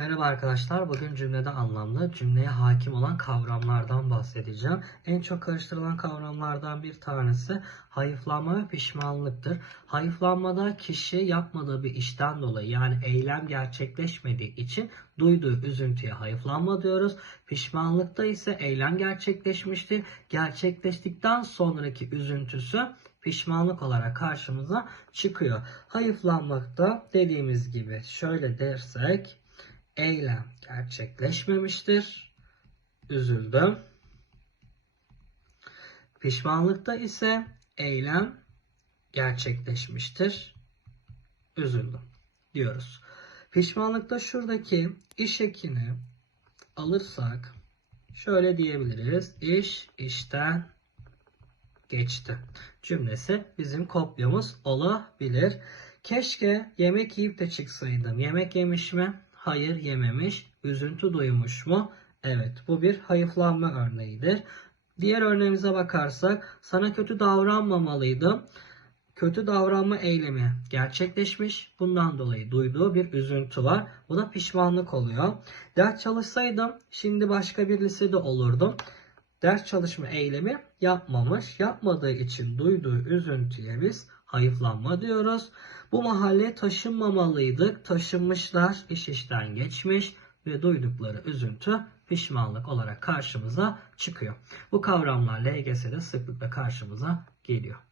Merhaba arkadaşlar. Bugün cümlede anlamlı, cümleye hakim olan kavramlardan bahsedeceğim. En çok karıştırılan kavramlardan bir tanesi hayıflanma ve pişmanlıktır. Hayıflanmada kişi yapmadığı bir işten dolayı yani eylem gerçekleşmediği için duyduğu üzüntüye hayıflanma diyoruz. Pişmanlıkta ise eylem gerçekleşmiştir. Gerçekleştikten sonraki üzüntüsü pişmanlık olarak karşımıza çıkıyor. Hayıflanmakta dediğimiz gibi şöyle dersek eylem gerçekleşmemiştir. Üzüldüm. Pişmanlıkta ise eylem gerçekleşmiştir. Üzüldüm diyoruz. Pişmanlıkta şuradaki iş ekini alırsak şöyle diyebiliriz. İş işten geçti. Cümlesi bizim kopyamız olabilir. Keşke yemek yiyip de çıksaydım. Yemek yemiş mi? Hayır yememiş. Üzüntü duymuş mu? Evet bu bir hayıflanma örneğidir. Diğer örneğimize bakarsak sana kötü davranmamalıydım. Kötü davranma eylemi gerçekleşmiş. Bundan dolayı duyduğu bir üzüntü var. Bu da pişmanlık oluyor. Ders çalışsaydım şimdi başka bir lisede olurdum. Ders çalışma eylemi yapmamış. Yapmadığı için duyduğu üzüntüye biz hayıflanma diyoruz. Bu mahalleye taşınmamalıydık. Taşınmışlar, iş işten geçmiş ve duydukları üzüntü pişmanlık olarak karşımıza çıkıyor. Bu kavramlar LGS'de sıklıkla karşımıza geliyor.